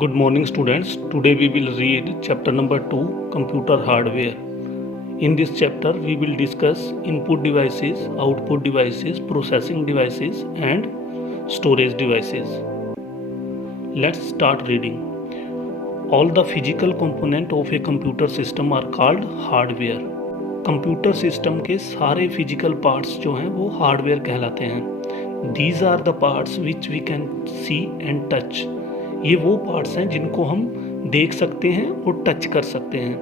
Good morning students. Today we will read chapter number 2, computer hardware. In this chapter we will discuss input devices, output devices, processing devices and storage devices. Let's start reading. All the physical component of a computer system are called hardware. Computer system के सारे physical parts जो हैं वो hardware कहलाते हैं. These are the parts which we can see and touch. ये वो parts हैं जिनको हम देख सकते हैं और टच कर सकते हैं.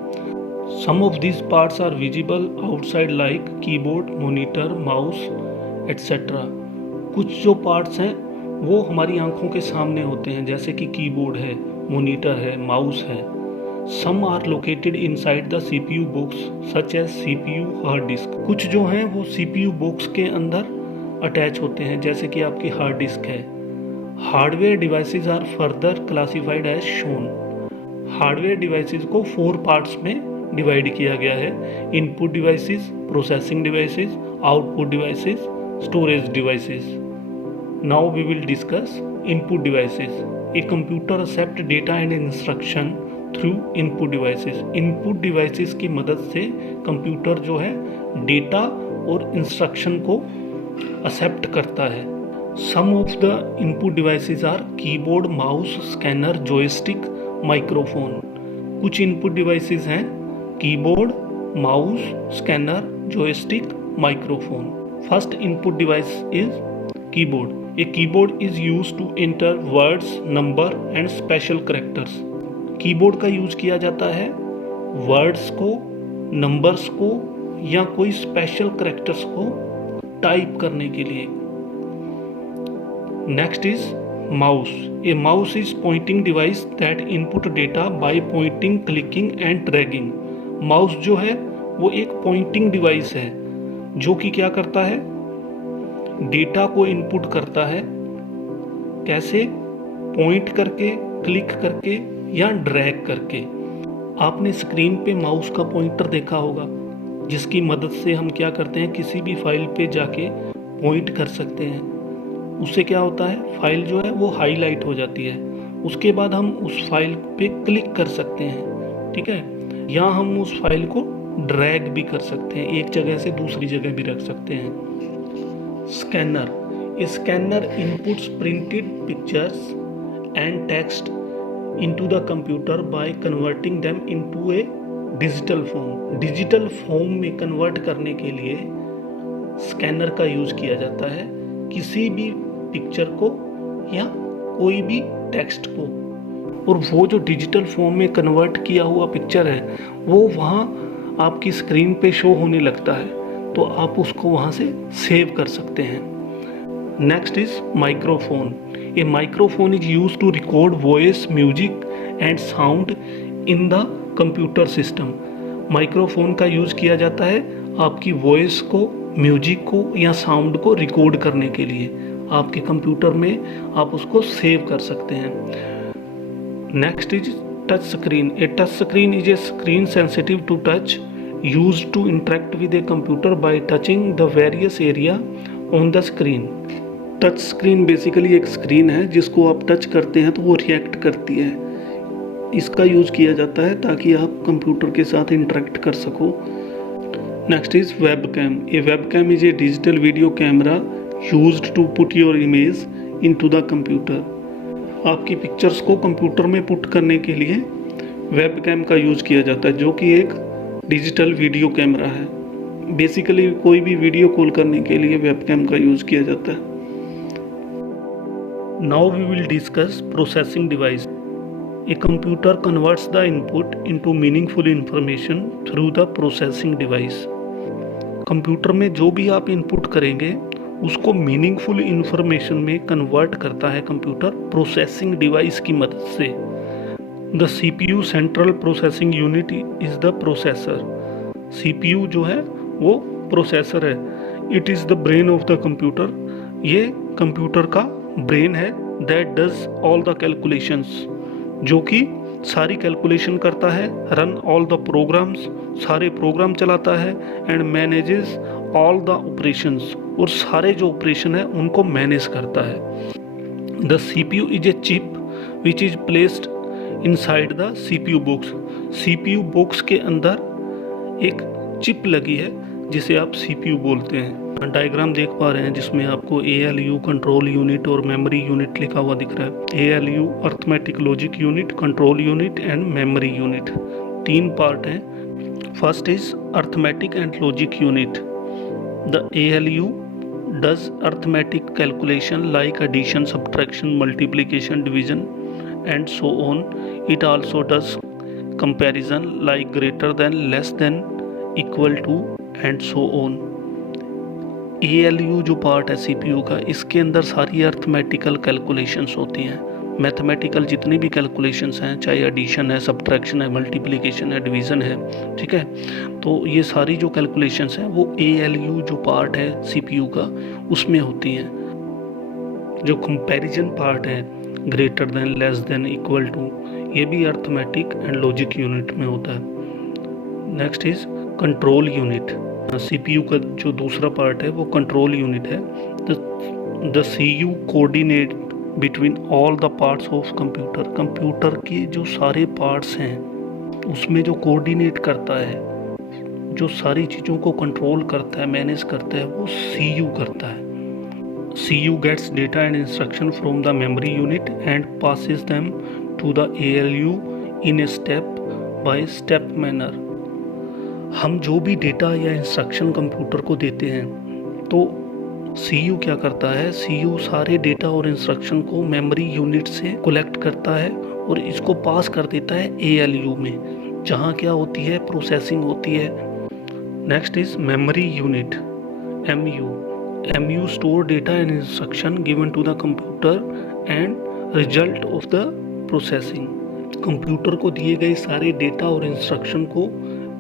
Some of these parts are visible outside like keyboard, monitor, mouse, etc. कुछ जो पार्ट्स हैं वो हमारी आंखों के सामने होते हैं, जैसे कि कीबोर्ड है, मॉनिटर है, माउस है. Some are located inside the CPU box such as CPU hard disk. कुछ जो हैं वो CPU box के अंदर अटैच होते हैं, जैसे कि आपकी हार्ड डिस्क है. Hardware devices are further classified as shown. Hardware devices को 4 पार्ट्स में डिवाइड किया गया है. Input devices, processing devices, output devices, storage devices. Now we will discuss input devices. A computer accept data and instruction through input devices. Input devices की मदद से computer जो है डेटा और इंस्ट्रक्शन को एक्सेप्ट करता है. Some of the input devices are keyboard, mouse, scanner, joystick, microphone. कुछ इनपुट डिवाइसेस हैं keyboard, mouse, scanner, joystick, microphone. First input device is keyboard. A keyboard is used to enter words, number and special characters. Keyboard का use किया जाता है words को, numbers को या कोई स्पेशल कैरेक्टर्स को टाइप करने के लिए. Next is mouse. A mouse is pointing device that input data by pointing, clicking and dragging. Mouse जो है वो एक पॉइंटिंग डिवाइस है जो कि क्या करता है, डेटा को इनपुट करता है. कैसे? पॉइंट करके, क्लिक करके या ड्रैग करके. आपने स्क्रीन पे माउस का पॉइंटर देखा होगा, जिसकी मदद से हम क्या करते हैं, किसी भी फाइल पे जाके पॉइंट कर सकते हैं. उससे क्या होता है, फाइल जो है वो हाईलाइट हो जाती है. उसके बाद हम उस फाइल पे क्लिक कर सकते हैं, ठीक है, या हम उस फाइल को ड्रैग भी कर सकते हैं, एक जगह से दूसरी जगह भी रख सकते हैं. Scanner. A scanner inputs printed pictures and text into the computer by converting them into a digital form. Digital form में कन्वर्ट करने के लिए स्कैनर का यूज किया जाता है, किसी भी पिक्चर को या कोई भी टेक्स्ट को. और वो जो डिजिटल फॉर्म में कन्वर्ट किया हुआ पिक्चर है वो वहाँ आपकी स्क्रीन पे शो होने लगता है, तो आप उसको वहाँ से सेव कर सकते हैं. Next is microphone. A microphone is used to record voice, music and sound in the computer system. Microphone का यूज़ किया जाता है आपकी वॉइस को, म्यूजिक को या साउंड को रिकॉर्ड करने के लिए. आपके कंप्यूटर में आप उसको सेव कर सकते हैं. Next is touch screen. A touch screen is a screen sensitive to touch, used to interact with a computer by touching the various area on the screen. Touch screen basically एक screen है जिसको आप touch करते हैं तो वो react करती है. इसका यूज़ किया जाता है ताकि आप कंप्यूटर के साथ इंटरेक्ट कर सको. Next is webcam. A webcam is a digital video camera used to put your image into the computer. आपकी पिक्चर्स को कंप्यूटर में पुट करने के लिए वेबकैम का यूज़ किया जाता है, जो कि एक डिजिटल वीडियो कैमरा है. बेसिकली कोई भी वीडियो कॉल करने के लिए वेबकैम का यूज़ किया जाता है. Now we will discuss processing device. A computer converts the input into meaningful information through the processing device. Computer में जो भी आप इनपुट करेंगे उसको मीनिंगफुल इंफॉर्मेशन में कन्वर्ट करता है कंप्यूटर प्रोसेसिंग डिवाइस की मदद से. The CPU central processing unit is the processor. CPU जो है वो प्रोसेसर है. It is the brain of the computer. ये कंप्यूटर का ब्रेन है. That does all the calculations, जो कि सारी कैलकुलेशन करता है. रन ऑल द प्रोग्राम्स, सारे प्रोग्राम चलाता है. And manages all the operations, और सारे जो ऑपरेशन है उनको मैनेज करता है. The CPU is a chip which is placed inside the CPU box. CPU box के अंदर एक चिप लगी है जिसे आप CPU बोलते हैं। डायग्राम देख पा रहे हैं जिसमें आपको ALU कंट्रोल यूनिट और मेमोरी यूनिट लिखा हुआ दिख रहा है। ALU arithmetic logic unit, control unit and memory unit, 3 part हैं। First is arithmetic and logic unit. The ALU does arithmetic calculation like addition, subtraction, multiplication, division and so on. It also does comparison like greater than, less than, equal to and so on. ALU जो part है CPU का, इसके अंदर सारी arithmetical calculations होती हैं। Mathematical जितनी भी कैलकुलेशंस हैं, चाहे एडिशन है, सब्ट्रैक्शन है, मल्टीप्लिकेशन है, डिवीज़न है, ठीक है, तो ये सारी जो कैलकुलेशंस हैं वो ALU जो पार्ट है CPU का उसमें होती हैं। जो कंपैरिजन पार्ट है, greater than, less than, equal to, ये भी अर्थमेटिक एंड लॉजिक यूनिट में होता है। Next is control unit. CPU का जो दूसरा पार्ट है वो कंट्रोल यूनिट है। The CU coordinate between all the parts of computer. Computer के जो सारे पार्ट्स हैं उसमें जो कोऑर्डिनेट करता है, जो सारी चीज़ों को कंट्रोल करता है, मैनेज करता है, वो CU करता है। CU gets data and instruction from the memory unit and passes them to the ALU in a step by step manner। हम जो भी डेटा या इंस्ट्रक्शन कंप्यूटर को देते हैं तो CU क्या करता है, CU सारे डेटा और इंस्ट्रक्शन को मेमोरी यूनिट से कलेक्ट करता है और इसको पास कर देता है ALU में, जहाँ क्या होती है, प्रोसेसिंग होती है। Next is memory unit, MU store data and instruction given to the computer and result of the processing. Computer को दिए गए सारे डेटा और इंस्ट्रक्शन को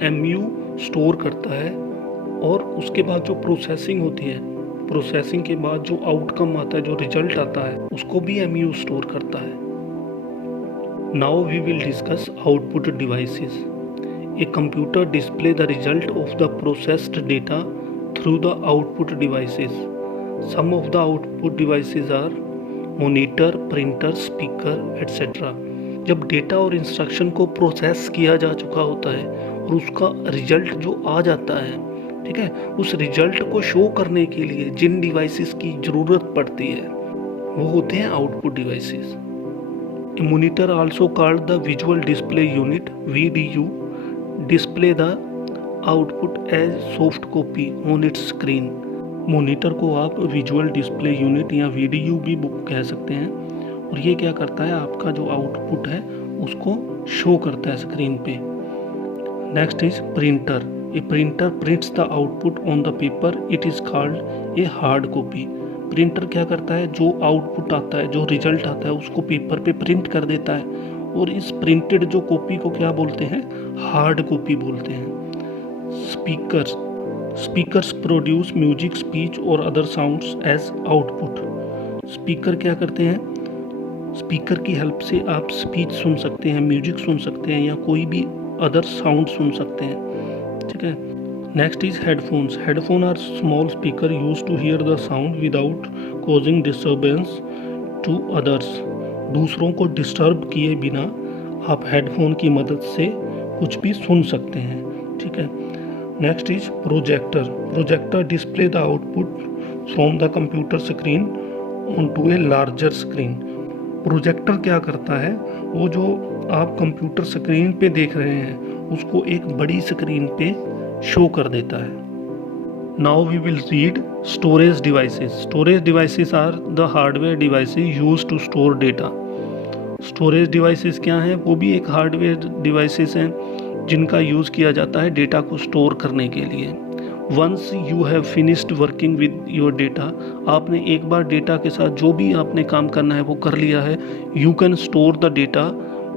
MU स्टोर करता है और उसके बाद जो प्रोसेसिंग होती है, प्रोसेसिंग के बाद जो आउटकम आता है, जो रिजल्ट आता है, उसको भी MU स्टोर करता है। Now we will discuss output devices. A computer display the result of the processed data through the output devices. Some of the output devices are monitor, printer, speaker etcetera. जब data और instruction को process किया जा चुका होता है और उसका रिजल्ट जो आ जाता है, ठीक है, उस रिजल्ट को शो करने के लिए जिन डिवाइसेस की ज़रूरत पड़ती है वो होते हैं output devices. A monitor also called the visual display unit, VDU, display the output as soft copy on its screen. Monitor को आप विजुअल डिस्प्ले यूनिट या VDU भी कह सकते हैं और ये क्या करता है, आपका जो आउटपुट है उसको शो करता है स्क्रीन पे। Next is printer. A printer prints the output on the paper, it is called a hard copy. Printer क्या करता है, जो आउटपुट आता है, जो रिजल्ट आता है, उसको पेपर पे प्रिंट कर देता है और इस प्रिंटेड जो कॉपी को क्या बोलते हैं, हार्ड कॉपी बोलते हैं। स्पीकर्स प्रोड्यूस म्यूजिक, स्पीच और other sounds as output. Speaker क्या करते हैं, स्पीकर की हेल्प से आप स्पीच सुन सकते हैं, म्यूजिक सुन सकते हैं या कोई भी अदर साउंड सुन सकते हैं, ठीक है। Next is headphones. Headphone are small speaker use to hear the sound without causing disturbance to others. दूसरों को डिस्टर्ब किए बिना आप हेडफोन की मदद से कुछ भी सुन सकते हैं, ठीक है। Next is projector. Projector display the output from the computer screen on to a larger screen. Projector क्या करता है, वो जो आप कंप्यूटर स्क्रीन पे देख रहे हैं उसको एक बड़ी स्क्रीन पे शो कर देता है। Now we will read storage devices. Storage devices are the hardware devices use to store data. Storage devices क्या हैं, वो भी एक हार्डवेयर डिवाइसेस हैं जिनका यूज़ किया जाता है डेटा को स्टोर करने के लिए। Once you have finished working with your data, आपने एक बार डेटा के साथ जो भी आपने काम करना है वो कर लिया है, you can store the data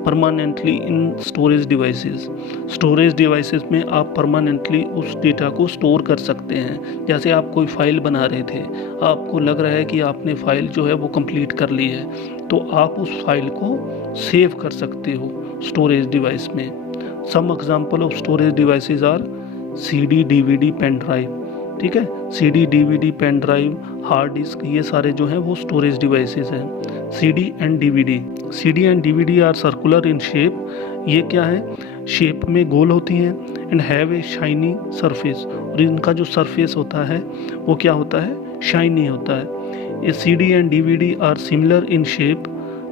permanently in storage devices. Storage devices में आप परमानेंटली उस डेटा को स्टोर कर सकते हैं। जैसे आप कोई फाइल बना रहे थे, आपको लग रहा है कि आपने फाइल जो है वो कंप्लीट कर ली है, तो आप उस फाइल को सेव कर सकते हो स्टोरेज डिवाइस में। Some example of storage devices are CD, DVD, pen drive, ठीक है। CD, DVD, pen drive, hard disk, ये सारे जो हैं वो स्टोरेज डिवाइसेस हैं। CD and DVD। CD and DVD are circular in shape. ये क्या है, शेप में गोल होती हैं and have a shiny surface, और इनका जो सरफेस होता है वो क्या होता है, शाइनी होता है। ये CD and DVD are similar in shape.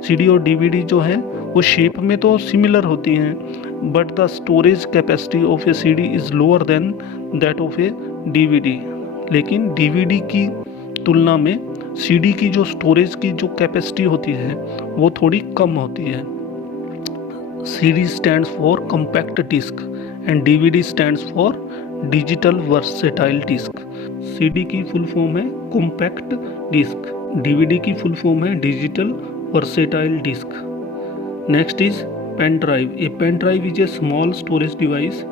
CD और DVD जो है वो शेप में तो सिमिलर होती हैं, but the storage capacity of a CD is lower than that of A DVD। लेकिन DVD की तुलना में CD की जो स्टोरेज की जो कैपेसिटी होती है वो थोड़ी कम होती है। CD stands for compact disc and DVD stands for digital versatile disc. CD की फुल फॉर्म है कॉम्पैक्ट डिस्क, DVD की फुल फॉर्म है digital versatile disc. Next is pen drive. A pen drive is a small storage device.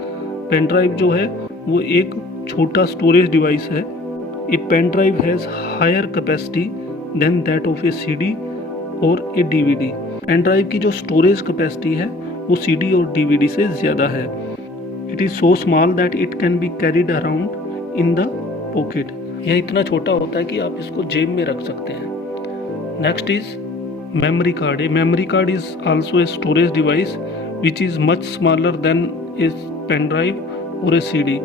Pen drive जो है वो एक छोटा storage device है। A pen drive has higher capacity than that of a CD और ए DVD। Pen drive की जो storage capacity है वो CD और DVD से ज़्यादा है। It is so small that it can be carried around in the pocket. यह इतना छोटा होता है कि आप इसको जेब में रख सकते हैं। Next is memory card. A memory card is also a storage device which is much smaller than a pen drive or a CD.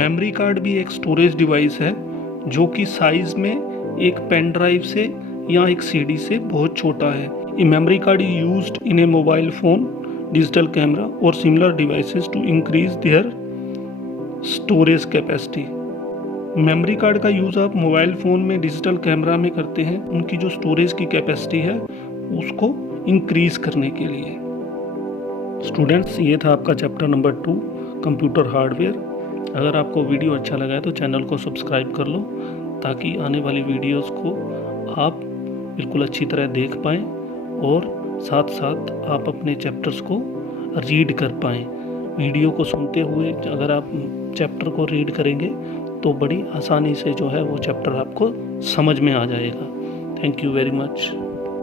memory card भी एक storage device है जो कि साइज में एक पेन ड्राइव से या एक CD से बहुत छोटा है। A memory card is used in a mobile phone, digital camera or similar devices to increase their storage capacity. Memory card का यूज़ आप मोबाइल फ़ोन में, डिजिटल कैमरा में करते हैं उनकी जो स्टोरेज की कैपेसिटी है उसको इंक्रीज़ करने के लिए। स्टूडेंट्स, ये था आपका चैप्टर नंबर 2 कंप्यूटर हार्डवेयर। अगर आपको वीडियो अच्छा लगा है तो चैनल को सब्सक्राइब कर लो ताकि आने वाली वीडियोस को आप बिल्कुल अच्छी तरह देख पाएँ और साथ साथ आप अपने चैप्टर्स को रीड कर पाएँ। वीडियो को सुनते हुए अगर आप चैप्टर को रीड करेंगे तो बड़ी आसानी से जो है वो चैप्टर आपको समझ में आ जाएगा। Thank you very much.